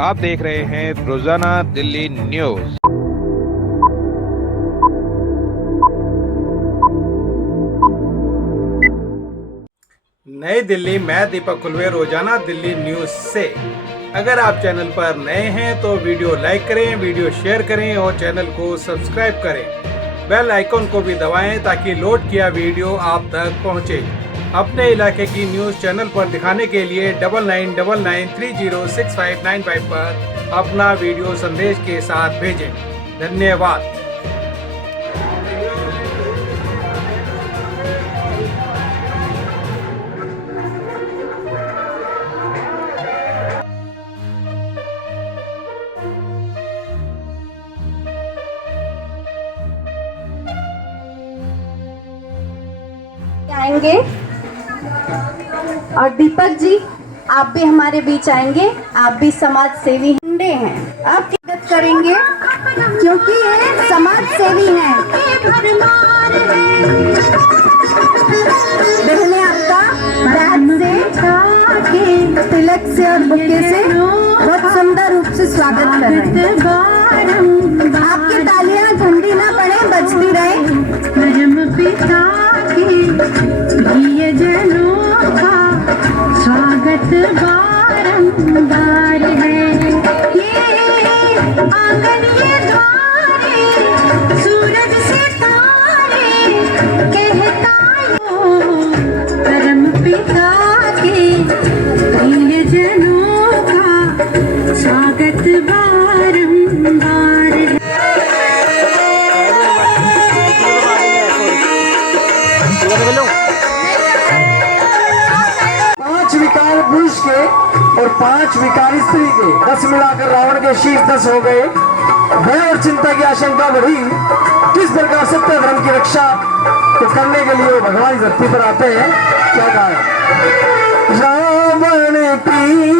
आप देख रहे हैं रोजाना दिल्ली न्यूज। नई दिल्ली, मैं दीपक खुलवे, रोजाना दिल्ली न्यूज से। अगर आप चैनल पर नए हैं तो वीडियो लाइक करें, वीडियो शेयर करें और चैनल को सब्सक्राइब करें। बेल आइकॉन को भी दबाएं ताकि लोड किया वीडियो आप तक पहुंचे। अपने इलाके की न्यूज चैनल पर दिखाने के लिए 9999306595 पर अपना वीडियो संदेश के साथ भेजें। धन्यवाद। आएंगे और दीपक जी आप भी हमारे बीच आएंगे। आप भी समाज सेवी हैं, आप मदद करेंगे क्योंकि ये समाज सेवी हैं। बहने आपका बैग से, तिलक से और बुके से बहुत सुंदर रूप से स्वागत कर रहे हैं। आपकी तालियां ठंडी ना पड़े, बजती रहे। स्वागत बारंबार है, ये आंगन ये द्वारे, सूरज सितारे कहता परम पिता के प्रिय जनों का स्वागत बारंबार है। विकार पुरुष के और 5 विकार स्त्री के 10 मिलाकर रावण के शीर्ष 10 हो गए। भय और चिंता की आशंका बढ़ी। किस प्रकार सत्य धर्म की रक्षा को करने के लिए वो भगवान धरती पर आते हैं। क्या कहा है? रावण की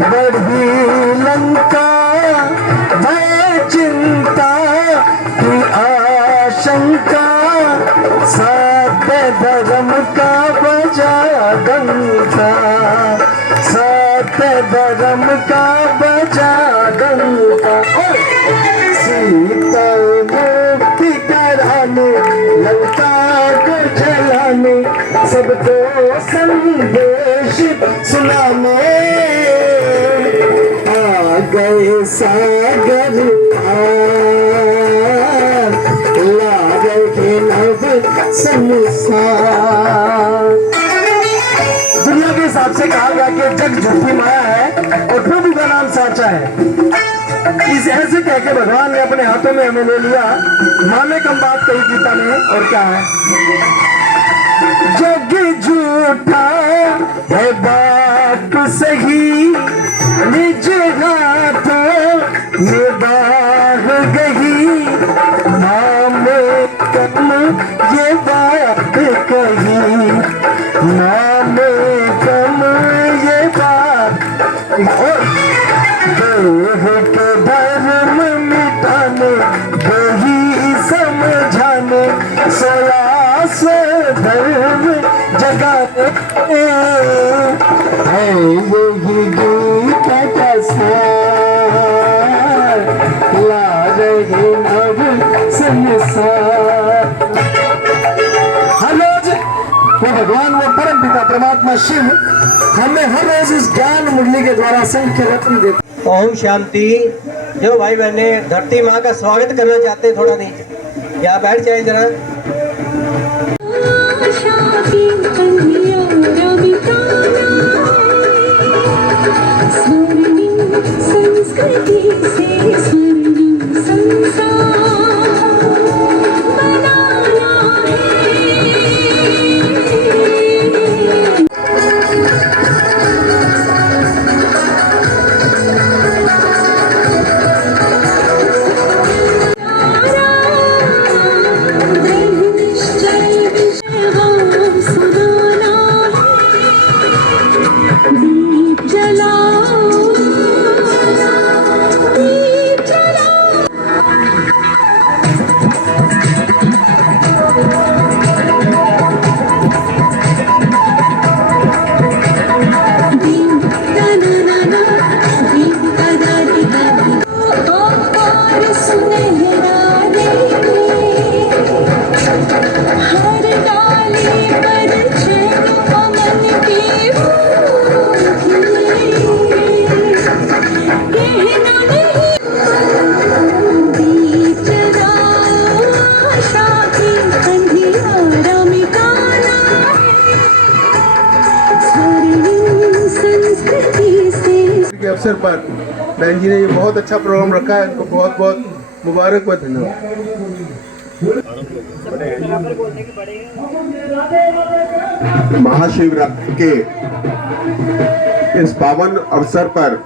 बढ़ी लंका, भय चिंता की आशंका, सत्य धर्म का बजा डंका, सत्य धर्म का बजा डंका। सीता मुक्ति कराने, लंका को जलाने, सबको संदेश सुनाने आ गए सागर पार, ला गए नव संसार। दुनिया के हिसाब से कहा गया कि जग झूठी माया है और प्रभु का नाम साचा है। इस ऐसे कह के भगवान ने अपने हाथों में हमें ले लिया। माने कम बात कही गीता में, और क्या है? जग झूठा है बात सही, निज हाथों में बाह गई, नामे कम ये बात कही, नामे कम ये बात। देह के धर्म मिटाने, दही समझाने, सोया से धर्म जगाने है यही गीता का सार, ला रहे नव संसार। वो भगवान, वो परम पिता परमात्मा शिव हमें हर रोज इस ज्ञान मुरली के द्वारा संख्य रत्न देते। ओम शांति। जो भाई बहने धरती माँ का स्वागत करना चाहते हैं, थोड़ा नीचे यहाँ बैठ जाए जरा। जय अवसर पर बहन जी ने ये बहुत अच्छा प्रोग्राम रखा है, उनको बहुत बहुत मुबारक व धन्यवाद। महाशिवरात्रि के इस पावन अवसर पर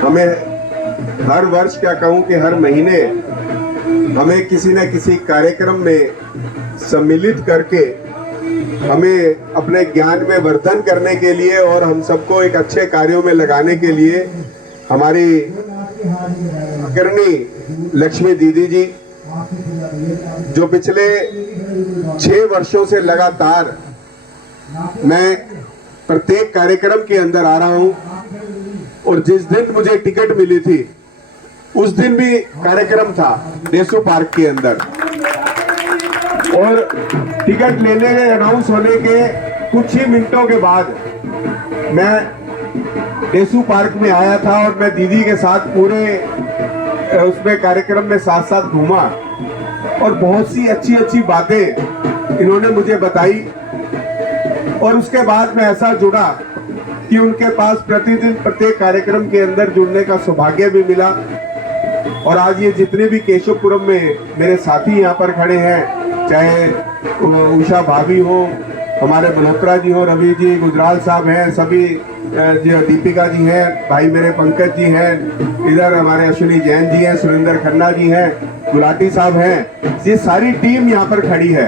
हमें हर वर्ष, क्या कहूँ कि हर महीने हमें किसी न किसी कार्यक्रम में सम्मिलित करके हमें अपने ज्ञान में वर्धन करने के लिए और हम सबको एक अच्छे कार्यों में लगाने के लिए हमारी अग्रणी लक्ष्मी दीदी जी, जो पिछले 6 वर्षों से लगातार मैं प्रत्येक कार्यक्रम के अंदर आ रहा हूं, और जिस दिन मुझे टिकट मिली थी उस दिन भी कार्यक्रम था देसू पार्क के अंदर, और टिकट लेने के अनाउंस होने के कुछ ही मिनटों के बाद मैं देसू पार्क में आया था और मैं दीदी के साथ पूरे उसमें कार्यक्रम में साथ साथ घूमा और बहुत सी अच्छी अच्छी बातें इन्होंने मुझे बताई, और उसके बाद मैं ऐसा जुड़ा कि उनके पास प्रतिदिन प्रत्येक कार्यक्रम के अंदर जुड़ने का सौभाग्य भी मिला। और आज ये जितने भी केशवपुरम में मेरे साथी यहाँ पर खड़े हैं, चाहे उषा भाभी हो, हमारे मल्होत्रा जी हो, रवि जी, गुजराल साहब हैं, सभी दीपिका जी हैं, भाई मेरे पंकज जी हैं, इधर हमारे अश्विनी जैन जी हैं, सुरेंद्र खन्ना जी हैं, गुलाटी साहब हैं, ये सारी टीम यहाँ पर खड़ी है।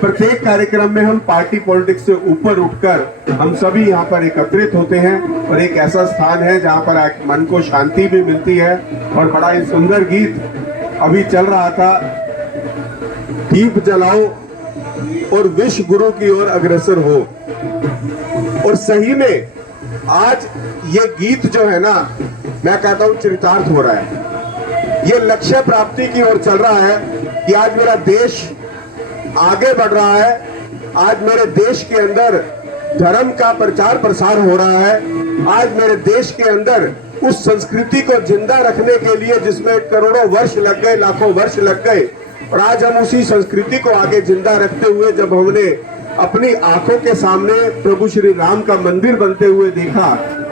प्रत्येक कार्यक्रम में हम पार्टी पॉलिटिक्स से ऊपर उठकर हम सभी यहाँ पर एकत्रित होते हैं, और एक ऐसा स्थान है जहाँ पर मन को शांति भी मिलती है। और बड़ा ही सुंदर गीत अभी चल रहा था, दीप जलाओ और विश्व गुरु की ओर अग्रसर हो। और सही में आज ये गीत जो है ना, मैं कहता हूँ चरितार्थ हो रहा है, ये लक्ष्य प्राप्ति की ओर चल रहा है कि आज मेरा देश आगे बढ़ रहा है, आज मेरे देश के अंदर धर्म का प्रचार प्रसार हो रहा है, आज मेरे देश के अंदर उस संस्कृति को जिंदा रखने के लिए जिसमें करोड़ों वर्ष लग गए, लाखों वर्ष लग गए, और आज हम उसी संस्कृति को आगे जिंदा रखते हुए जब हमने अपनी आंखों के सामने प्रभु श्री राम का मंदिर बनते हुए देखा,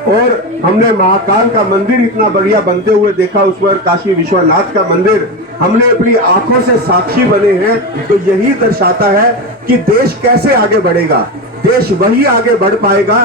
और हमने महाकाल का मंदिर इतना बढ़िया बनते हुए देखा, उस पर काशी विश्वनाथ का मंदिर हमने अपनी आंखों से साक्षी बने हैं, तो यही दर्शाता है कि देश कैसे आगे बढ़ेगा। देश वही आगे बढ़ पाएगा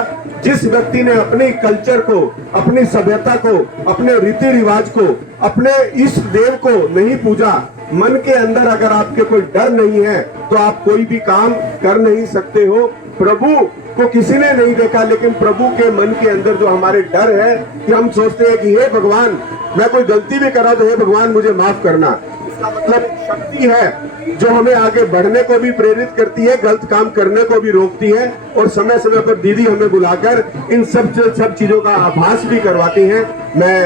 जिस व्यक्ति ने अपने कल्चर को, अपनी सभ्यता को, अपने रीति रिवाज को, अपने इष्ट देव को नहीं पूजा। मन के अंदर अगर आपके कोई डर नहीं है तो आप कोई भी काम कर नहीं सकते हो। प्रभु को किसी ने नहीं देखा, लेकिन प्रभु के मन के अंदर जो हमारे डर है कि हम सोचते हैं कि हे भगवान, मैं कोई गलती भी कर रहा तो हे भगवान मुझे माफ करना। इसका मतलब एक शक्ति है जो हमें आगे बढ़ने को भी प्रेरित करती है, गलत काम करने को भी रोकती है, और समय समय पर दीदी हमें बुलाकर इन सब चीजों का आभास भी करवाती हैं। मैं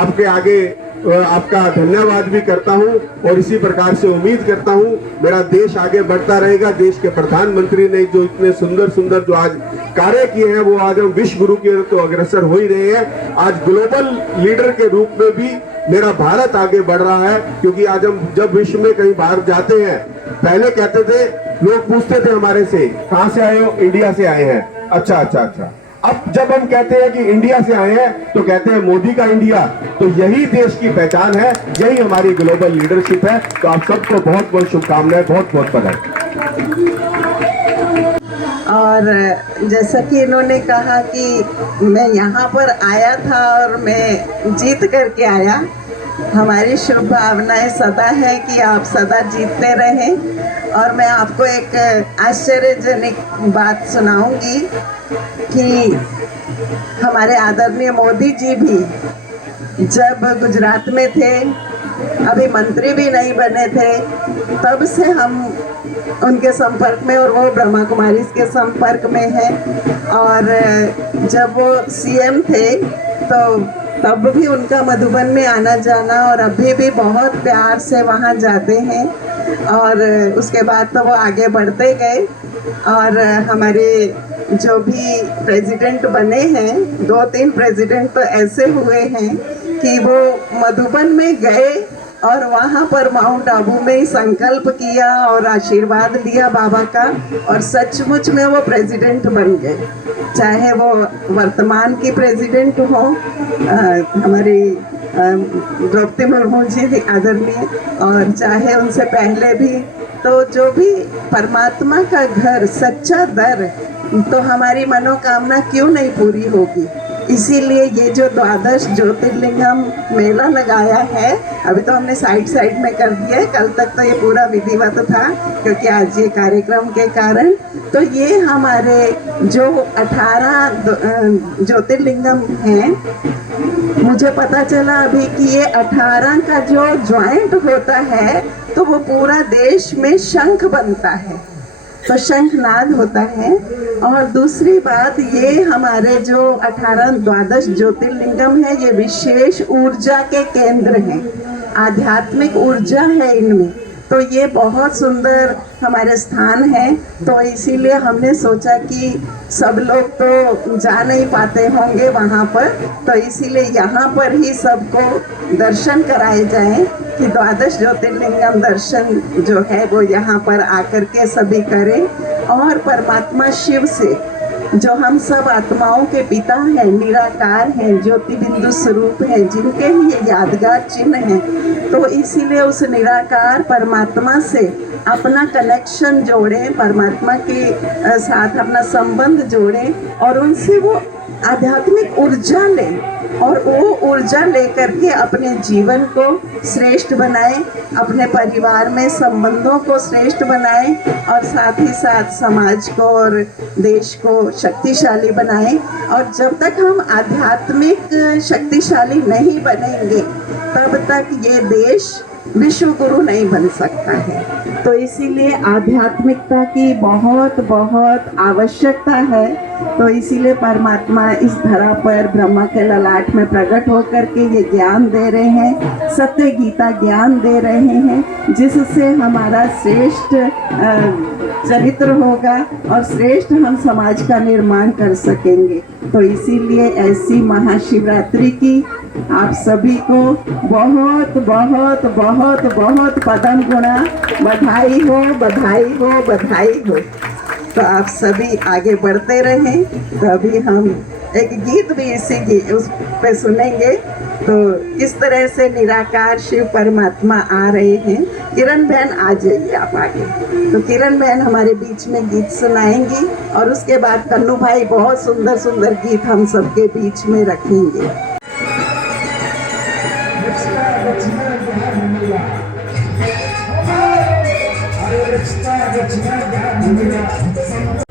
आपके आगे आपका धन्यवाद भी करता हूं, और इसी प्रकार से उम्मीद करता हूं मेरा देश आगे बढ़ता रहेगा। देश के प्रधानमंत्री ने जो इतने सुंदर सुंदर जो आज कार्य किए हैं, वो आज हम विश्व गुरु की ओर तो अग्रसर हो ही रहे हैं। आज ग्लोबल लीडर के रूप में भी मेरा भारत आगे बढ़ रहा है, क्योंकि आज हम जब विश्व में कहीं बाहर जाते हैं, पहले कहते थे, लोग पूछते थे हमारे से, कहाँ से आए हो? इंडिया से आए हैं। अच्छा। अब जब हम कहते हैं कि इंडिया से आए हैं तो कहते हैं मोदी का इंडिया। तो यही देश की पहचान है, यही हमारी ग्लोबल लीडरशिप है। तो आप सबको बहुत बहुत शुभकामनाएं, बहुत बहुत बधाई। और जैसा कि इन्होंने कहा कि मैं यहाँ पर आया था और मैं जीत करके आया, हमारी शुभ भावनाएं सदा है कि आप सदा जीतते रहें। और मैं आपको एक आश्चर्यजनक बात सुनाऊंगी कि हमारे आदरणीय मोदी जी भी जब गुजरात में थे, अभी मंत्री भी नहीं बने थे, तब से हम उनके संपर्क में, और वो ब्रह्मा कुमारी के संपर्क में है। और जब वो सीएम थे तो तब भी उनका मधुबन में आना जाना, और अभी भी बहुत प्यार से वहाँ जाते हैं। और उसके बाद तो वो आगे बढ़ते गए, और हमारे जो भी प्रेसिडेंट बने हैं, 2-3 प्रेसिडेंट तो ऐसे हुए हैं कि वो मधुबन में गए और वहाँ पर माउंट आबू में ही संकल्प किया और आशीर्वाद लिया बाबा का, और सचमुच में वो प्रेसिडेंट बन गए। चाहे वो वर्तमान की प्रेसिडेंट हो हमारी द्रौपदी मुर्मू जी आदरणीय, और चाहे उनसे पहले भी, तो जो भी परमात्मा का घर सच्चा दर, तो हमारी मनोकामना क्यों नहीं पूरी होगी। इसीलिए ये जो द्वादश ज्योतिर्लिंगम मेला लगाया है, अभी तो हमने साइड में कर दिया है, कल तक तो ये पूरा विधिवत था क्योंकि आज ये कार्यक्रम के कारण। तो ये हमारे जो 18 ज्योतिर्लिंगम हैं, मुझे पता चला अभी कि ये 18 का जो ज्वाइंट होता है तो वो पूरा देश में शंख बनता है, तो शंखनाद होता है। और दूसरी बात, ये हमारे जो 18 द्वादश ज्योतिर्लिंगम है, ये विशेष ऊर्जा के केंद्र हैं, आध्यात्मिक ऊर्जा है इनमें, तो ये बहुत सुंदर हमारे स्थान हैं। तो इसीलिए हमने सोचा कि सब लोग तो जा नहीं पाते होंगे वहाँ पर, तो इसीलिए यहाँ पर ही सबको दर्शन कराए जाएं कि द्वादश ज्योतिर्लिंगम दर्शन जो है वो यहाँ पर आकर के सभी करें। और परमात्मा शिव से, जो हम सब आत्माओं के पिता हैं, निराकार हैं, ज्योति बिंदु स्वरूप हैं, जिनके ही ये यादगार चिन्ह हैं, तो इसीलिए उस निराकार परमात्मा से अपना कनेक्शन जोड़ें, परमात्मा के साथ अपना संबंध जोड़ें और उनसे वो आध्यात्मिक ऊर्जा लें, और वो ऊर्जा लेकर के अपने जीवन को श्रेष्ठ बनाएं, अपने परिवार में संबंधों को श्रेष्ठ बनाएं, और साथ ही साथ समाज को और देश को शक्तिशाली बनाएं। और जब तक हम आध्यात्मिक शक्तिशाली नहीं बनेंगे, तब तक ये देश विश्व गुरु नहीं बन सकता है। तो इसीलिए आध्यात्मिकता की बहुत बहुत आवश्यकता है। तो इसीलिए परमात्मा इस धरा पर ब्रह्मा के ललाट में प्रकट होकर के ये ज्ञान दे रहे हैं, सत्य गीता ज्ञान दे रहे हैं, जिससे हमारा श्रेष्ठ चरित्र होगा और श्रेष्ठ हम समाज का निर्माण कर सकेंगे। तो इसीलिए ऐसी महाशिवरात्रि की आप सभी को बहुत बहुत बहुत बहुत पदम गुणा बधाई हो, बधाई हो, बधाई हो। तो आप सभी आगे बढ़ते रहें। तो अभी हम एक गीत भी इसी उस पे सुनेंगे। तो किस तरह से निराकार शिव परमात्मा आ रहे हैं। किरण बहन आ जाइए आप आगे। तो किरण बहन हमारे बीच में गीत सुनाएंगी, और उसके बाद कन्नू भाई बहुत सुंदर सुंदर गीत हम सबके बीच में रखेंगे। Let's